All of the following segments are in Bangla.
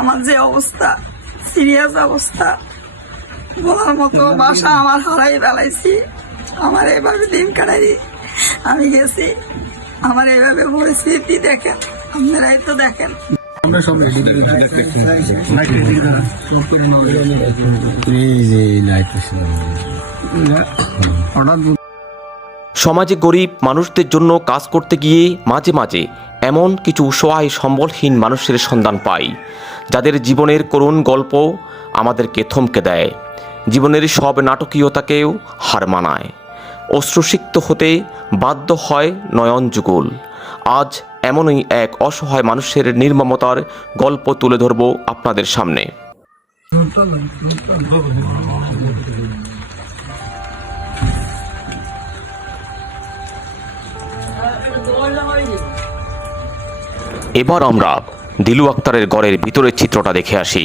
আমার যে অবস্থা সিরিয়াস অবস্থা বলার মতো বাসা আমার হারাই বেলাইছি আমার এভাবে দিন কাটাই আমি গেছি আমার এভাবে পরিস্থিতি দেখেন আপনারাই তো দেখেন। সমাজে গরিব মানুষদের জন্য কাজ করতে গিয়ে মাঝে মাঝে এমন কিছু সহায় সম্বলহীন মানুষের সন্ধান পাই, যাদের জীবনের করুণ গল্প আমাদেরকে থমকে দেয়। জীবনের সব নাটকীয়তাকেও হার মানায়। অশ্রুসিক্ত হতে বাধ্য হয় নয়ন যুগল। আজ এমনই এক অসহায় মানুষের নির্মমতার গল্প তুলে ধরব আপনাদের সামনে। এবার আমরা দিলু আক্তারের ঘরের ভিতরের চিত্রটা দেখে আসি।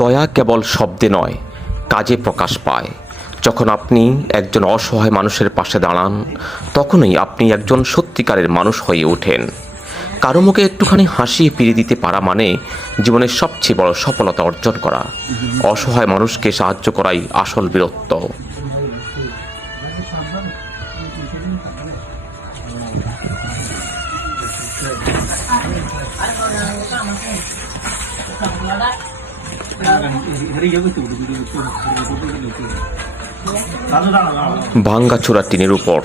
দয়া কেবল শব্দে নয়, কাজে প্রকাশ পায়। যখন আপনি একজন অসহায় মানুষের পাশে দাঁড়ান, তখনই আপনি একজন সত্যিকারের মানুষ হয়ে ওঠেন। কারও মুখে একটুখানি হাসি ফিরে দিতে পারা মানে জীবনের সবচেয়ে বড় সফলতা অর্জন করা। অসহায় মানুষকে সাহায্য করাই আসল বীরত্ব। ভাঙ্গাচোরা টিনের উপর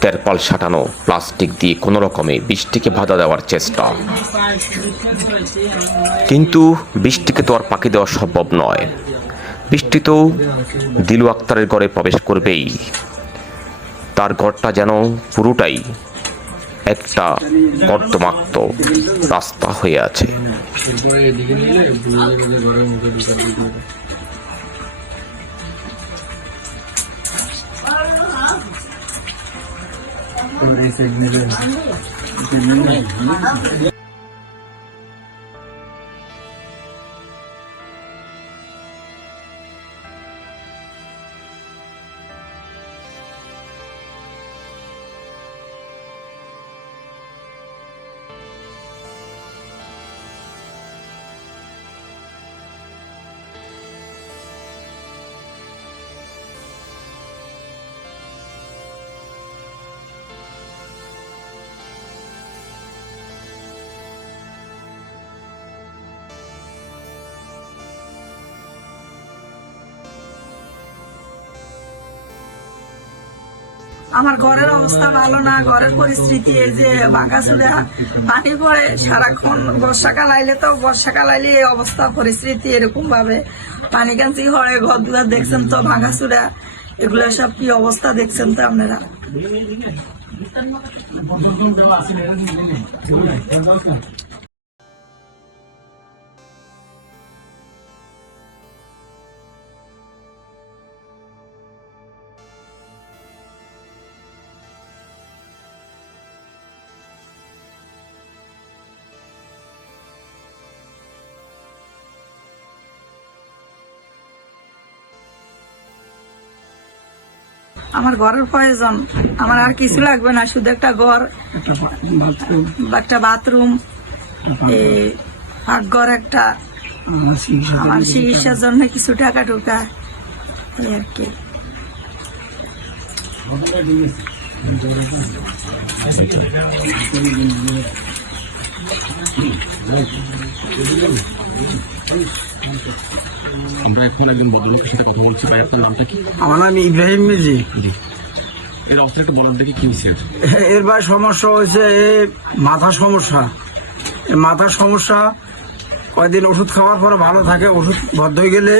তেরপাল সাটানো প্লাস্টিক দিয়ে কোনো রকমে বৃষ্টিকে বাধা দেওয়ার চেষ্টা। কিন্তু বৃষ্টিকে তো আর পাকি দেওয়া সম্ভব নয়। বৃষ্টি তো দিলু আক্তারের ঘরে প্রবেশ করবেই। তার ঘরটা যেন পুরোটাই একটা কর্দমাক্ত রাস্তা হয়ে আছে। আমার ঘরের অবস্থা ভালো না, ঘরের পরিস্থিতি এই যে বাঁকাচুরা পানি পড়ে, সারাক্ষণ বর্ষাকাল আইলে তো বর্ষাকাল আইলে এই অবস্থা, পরিস্থিতি এরকম ভাবে। পানি কাঞ্চি হয়, ঘর দুয়ার দেখছেন তো ভাঙাচুরা এগুলো সব কি অবস্থা দেখছেন তো আপনারা? আমার ঘরের প্রয়োজন। আমার আর কিছু লাগবে না শুধু একটা ঘর একটা বাথরুম এই পাকঘর একটা। আমার চিকিৎসার জন্য কিছু টাকা টুকা এই আর কি। আমরা এখন একজন ভদ্রলোকের সাথে কথা বলছি। ভাই আপনার নামটা কি? আমার নাম ইব্রাহিম মির্জি। জি। এর অবস্থা একটু বলার দেখি কি হয়েছে? এর ভাই সমস্যা হয়েছে এ মাথার সমস্যা। মাথার সমস্যা কয়দিন ওষুধ খাওয়ার পরে ভালো থাকে ওষুধ বদ্ধ হয়ে গেলে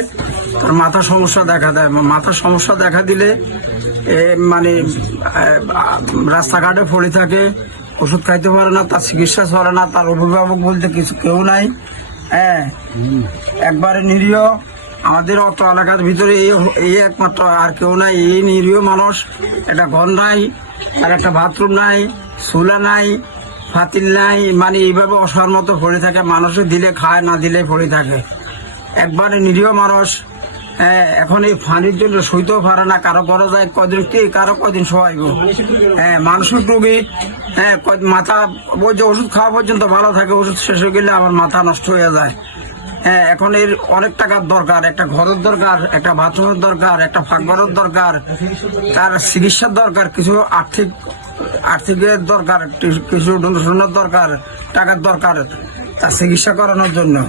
তার মাথার সমস্যা দেখা দেয়। মাথার সমস্যা দেখা দিলে মানে রাস্তাঘাটে পড়ে থাকে ওষুধ খাইতে পারে না তার চিকিৎসা চলে না তার অভিভাবক বলতে কিছু কেউ নাই। হ্যাঁ একবারে নিরীহ। আমাদের অত এলাকার ভিতরে এই একমাত্র আর কেউ নাই এই নিরীহ মানুষ। একটা ঘর নাই আর একটা বাথরুম নাই চুলা নাই ফাতিল নাই মানে এইভাবে অসহার মতো পড়ে থাকে। মানুষে দিলে খায় না দিলে পড়ে থাকে। একবারে নিরীহ মানুষ। হ্যাঁ, এখন এই ফানির জন্য সইতেও পারে না কারও করা যায় কদিন কে কারও কদিন সবাই হ্যাঁ মানসিক রোগী হ্যাঁ মাথা ওই যে ওষুধ খাওয়া পর্যন্ত ভালো থাকে, ওষুধ শেষ হয়ে গেলে আমার মাথা নষ্ট হয়ে যায়। হ্যাঁ এখন এর অনেক টাকার দরকার, একটা ঘরের দরকার, একটা বাথরুমের দরকার, একটা ফাঁকঘরের দরকার, তার চিকিৎসার দরকার, কিছু আর্থিক, আর্থিকের দরকার, কিছু- কিছু ডোনেশনের দরকার, টাকার দরকার তার চিকিৎসা করানোর জন্য।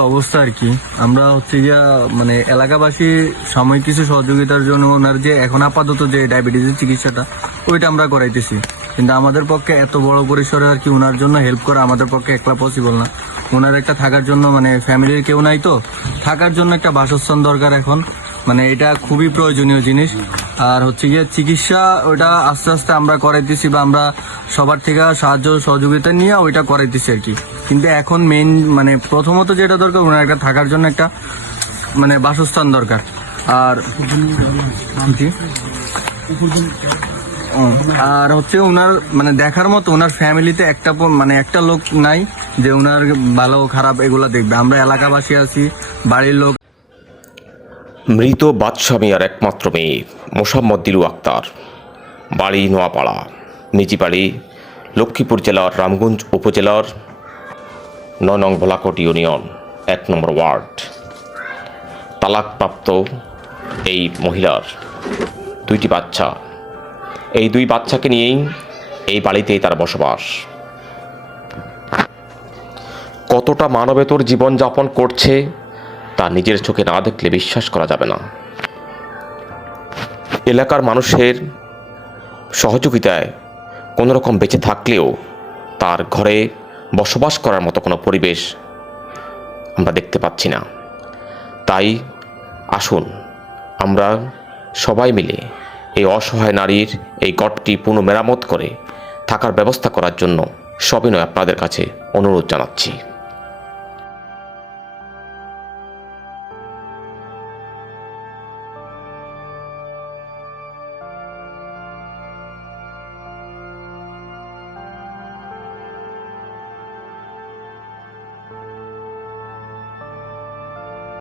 অবস্থা আর কি। আমরা হচ্ছে গিয়া মানে এলাকাবাসী সাময়িক কিছু সহযোগিতার জন্য ওনার যে এখন আপাতত যে ডায়াবেটিসের চিকিৎসাটা, ওইটা আমরা করাইতেছি। কিন্তু আমাদের পক্ষে এত বড় পরিসরে আর কি ওনার জন্য হেল্প করা আমাদের পক্ষে একলা পসিবল না। ওনার একটা থাকার জন্য মানে ফ্যামিলির কেউ নাই তো। থাকার জন্য একটা বাসস্থান দরকার এখন। মানে এটা খুবই প্রয়োজনীয় জিনিস। আর হচ্ছে গিয়ে চিকিৎসা ওটা আস্তে আস্তে আমরা করাইতেছি বা আমরা সবার থেকে সাহায্য সহযোগিতা নিয়ে ওইটা করাইতেছি আর কি। কিন্তু এখন মেইন মানে প্রথমত যেটা দরকার ওনার একটা থাকার জন্য একটা মানে বাসস্থান দরকার। আর জি। আর হচ্ছে ওনার মানে দেখার মতো ওনার ফ্যামিলিতে একটা মানে একটা লোক নাই যে ওনার ভালো খারাপ এগুলা দেখবে। আমরা এলাকাবাসী আছি, বাড়ির লোক। মৃত বাদশাহ মিয়ার একমাত্র মেয়ে, মোসাম্মদ দিলু আক্তার। বাড়ি নোয়াপাড়া নিজি বাড়ি লক্ষ্মীপুর জেলার রামগঞ্জ উপজেলার ন নং ভোলাকোট ইউনিয়ন, এক নম্বর ওয়ার্ড। তালাকপ্রাপ্ত এই মহিলার দুইটি বাচ্চা। এই দুই বাচ্চাকে নিয়েই এই বাড়িতেই তার বসবাস। কতটা মানবেতর জীবনযাপন করছে তা নিজের চোখে না দেখলে বিশ্বাস করা যাবে না। এলাকার মানুষের সহযোগিতায় কোনো রকম বেঁচে থাকলেও তার ঘরে বসবাস করার মতো কোনো পরিবেশ আমরা দেখতে পাচ্ছি না। তাই আসুন, আমরা সবাই মিলে এই অসহায় নারীর এই গটটি পুনঃ মেরামত করে থাকার ব্যবস্থা করার জন্য সবিনয় আপনাদের কাছে অনুরোধ জানাচ্ছি।